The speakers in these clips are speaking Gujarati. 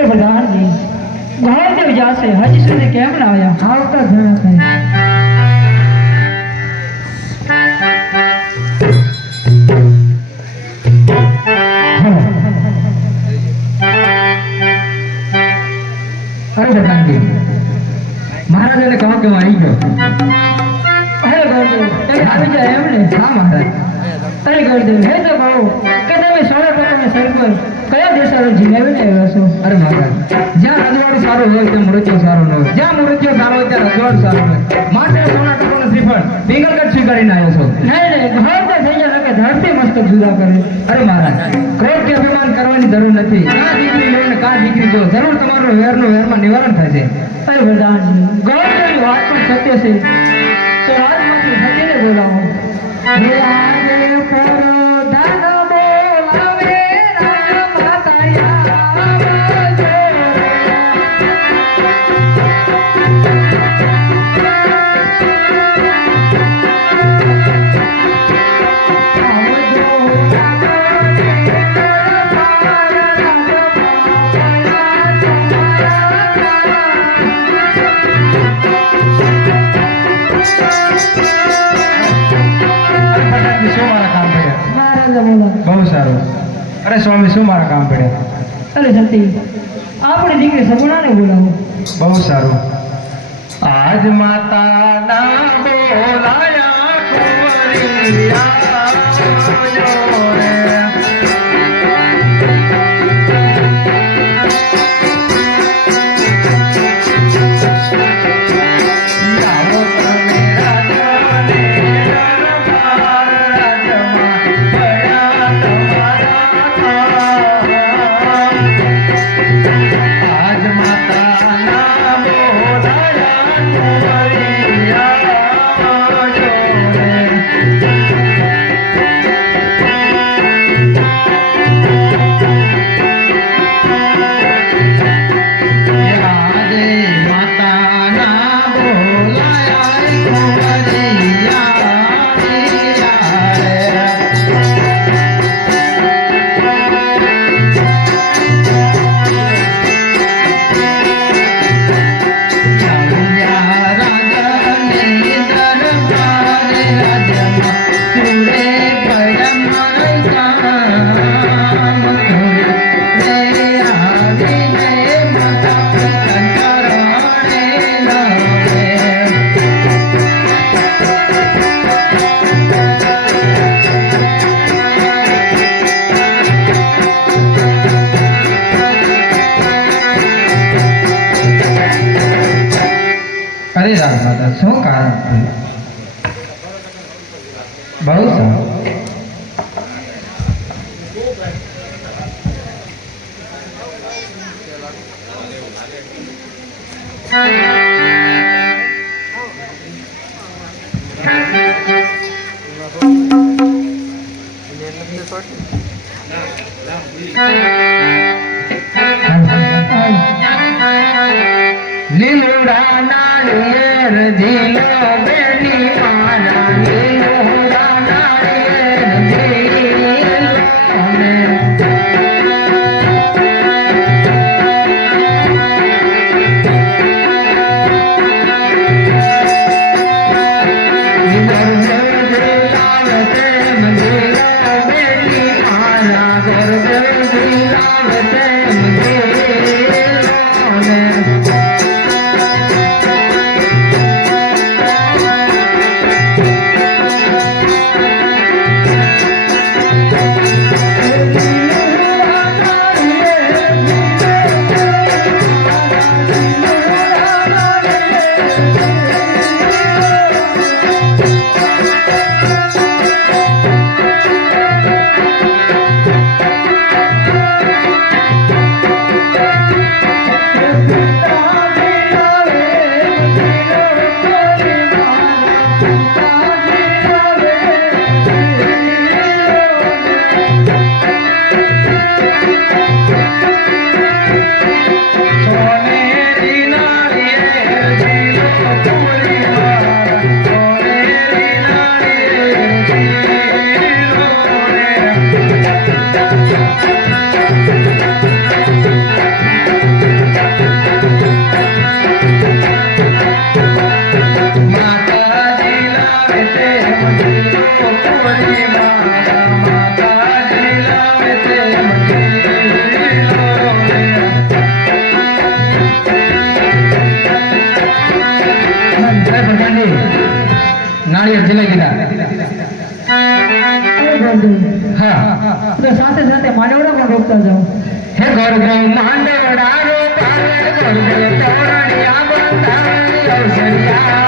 અરે પ્રધાનજી ગોળદેવ જાશે હજી સુધી કેમ ના આવ્યા આવતા ઘણા થાય અરે પ્રધાનજી મહારાજાને કહો કે હું આવી ગયો અરે ગોળદેવ તમે આવી જાય એમ ને હા મહારાજ અરે ગોળદેવ હે તો કહો કે તમે સોળા ટકાના સર કયા દેશાનો જીલાવીને આવ્યા છો? અરે મહારાજ જ્યાં રજવાડું સારું હોય ત્યાં મૃત્યુ સારું ન હોય. જ્યાં મૃત્યુ સારું હોય ત્યાં રજવાડું સારું હોય. માટે સોના ટકોનો શ્રીફળ પિંગલગઢ સ્વીકારીને આવ્યો છું. નહીં નહીં ગોળદેવ થઈ જાય કે ધરતી મસ્તક જુદા કરે. અરે મહારાજ ક્રોધ કે અભિમાન કરવાની જરૂર નથી. કા દીકરી લઈને કા દીકરી જો જરૂર તમારો વેરનો વેરમાં નિવારણ થશે અરે પ્રધાનજી ગોળદેવની વાત પણ સત્ય છે. તો બોલાવો. બહુ સારું. અરે સ્વામી શું મારા કામ પડ્યા અરે સતી આપણી દીકરી સગુણાને બોલાવો. બહુ સારું. આજ માતાના બોલાયા કુંવરી અરે રામ દાદા શું કારણ થયું? બહુ સારું दिलों में निभा નાળિયેર જલાઈ દીધા હા તો સાથે સાથે માનવડા પણ રોકતા જાઉં હે ગોરગો માંડવડા રો પાર ગોરગો તોરણી આવતા આવસરિયા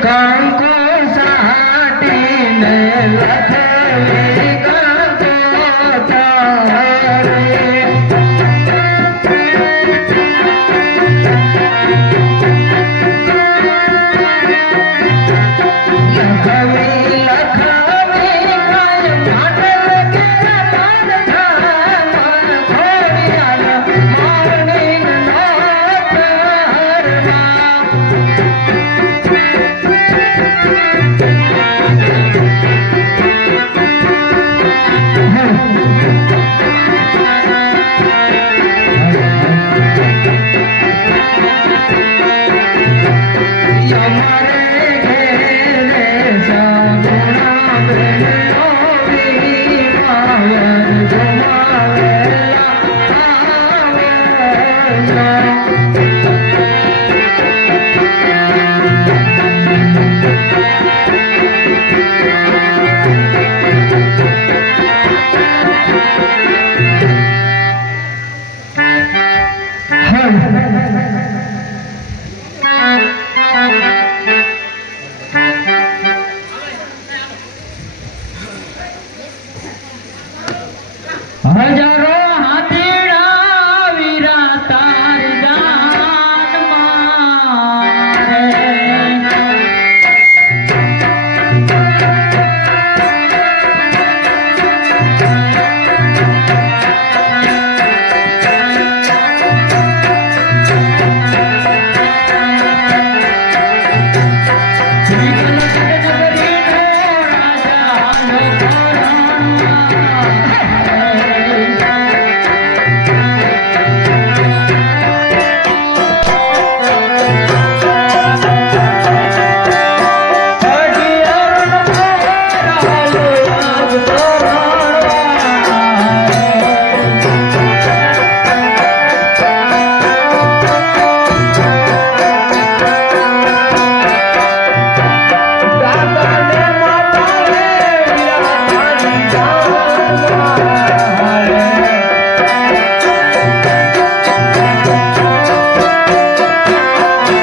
car